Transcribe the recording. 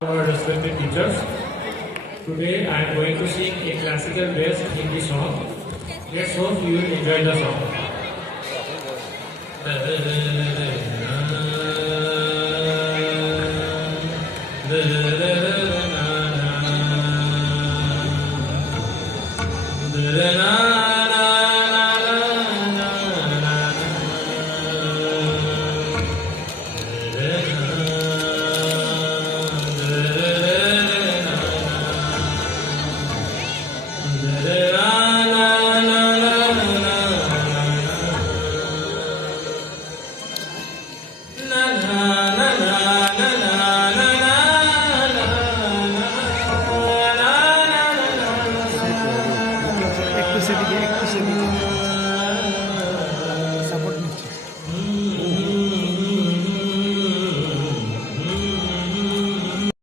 Our respected teachers, today I am going to sing a classical based Hindi song. Let's hope you will enjoy the song. Da, da, da, da, da, da.